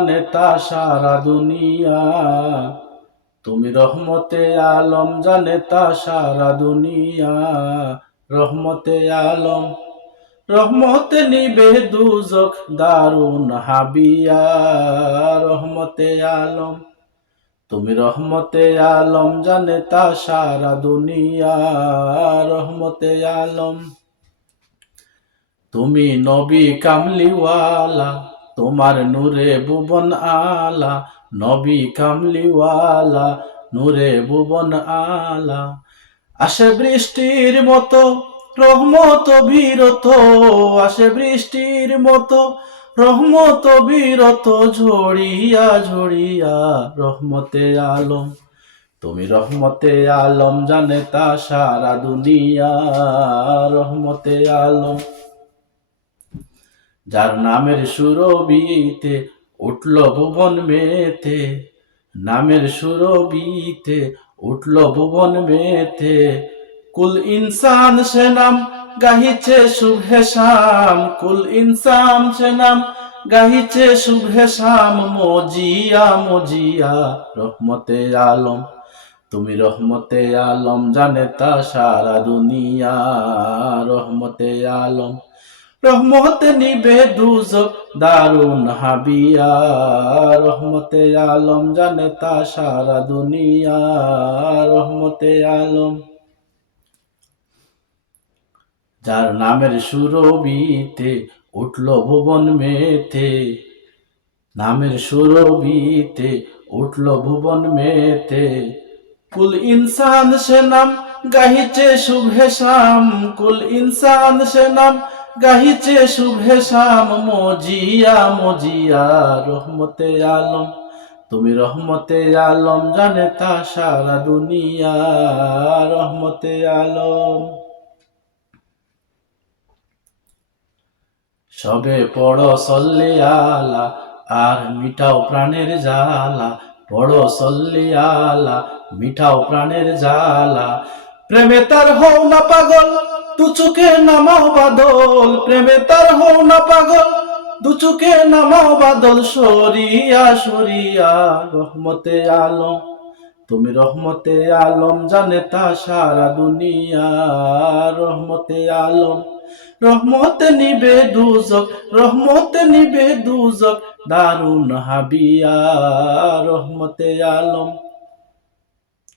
নেতা সারা দুনিয়া। তুমি রহমতে আলম জানে তা সারা দুনিয়া। রহমতে আলম, রহমতে নিবে দুজক দারুণ হাবিয়া। রহমতে আলম, তুমি রহমতে আলম জানে তা সারা দুনিয়া। রহমতে আলম, তুমি নবী কামলিওয়ালা। তোমার নূরে ভুবন আলা, নবী কামলিওয়ালা, নূরে ভুবন আলা। আসে বৃষ্টির মতো, রহমত বীরত। আসে বৃষ্টির মতো, রহমত বীরত ঝড়িয়া ঝড়িয়া রহমতে আলম। তুমি রহমতে আলম, জানে তা সারা দুনিয়া, রহমতে আলম। যার নামের সুরবিতে উঠল ভুবন মেতে, নামের সুরবিতে উঠল ভুবন মেতে। কুল ইনসান সে নাম গাহিছে শুভে শাম, কুল ইনসান সে নাম গাহিছে শুভে শাম, মজিয়া মজিয়া, রহমতে আলম। তুমি রহমতে আলম, জানে তা সারা দুনিয়া, রহমতে আলম। রহমতে নিবে দুজক, দারুণ হাবিয়া। রহমতে আলম জানে তা সারা দুনিয়া। রহমতে আলম। যার নামের সুরবিতে উঠল ভুবন মেতে, নামের সুরবিতে উঠল ভুবন মেতে, কুল ইনসান সে নাম গাহিছে শুভে শাম, কুল ইনসান সে নাম গাহিছে শুভে শাম মজিয়া মজিয়া, রহমতে আলম। তুমি রহমতে আলম, জানে তা সারা দুনিয়া। রহমতে আলম। সবে পড়ো সল্লি আলা, আর মিটাও প্রাণের জ্বালা। পড়ো সল্লি আলা মিঠাও প্রাণের জ্বালা। প্রেমে তার হও না পাগল দু চোখে নামাও বাদল, প্রেমে তার হও না পাগল। দু চোখে নামাও বাদল, সরিয়া সরিয়া, রহমতে আলম। তুমি রহমতে আলম, জানে তা সারা দুনিয়া। রহমতে আলম, রহমতে নিবে দুজক, রহমতে নিবে দুজক, দারুণ হাবিয়া। রহমতে আলম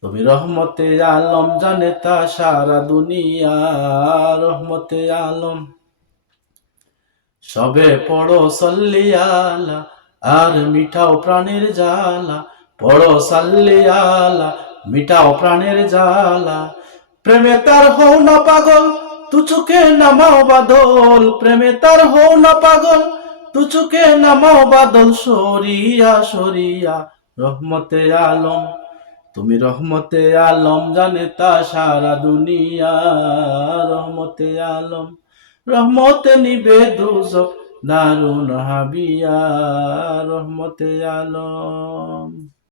তুমি রহমতে আলম জানে তা সারা দুনিয়া, রহমতে আলম। সবে পড়ো সল্লিয়ালা আর মিঠাও প্রাণের জ্বালা। পড়ো সাল্লিয়ালা মিঠাও প্রাণের জালা প্রেমে তার হও না পাগল, তু চোখে নামাও বাদল। প্রেমে তার হও না পাগল, তু চোখে নামাও বাদল। সরিয়া সরিয়া, রহমতে আলম। তুমি রহমতে আলম জানে তা সারা দুনিয়া। রহমতে আলম, রহমতে নিবে দুজক দারুণ হাবিয়া। রহমতে আলম।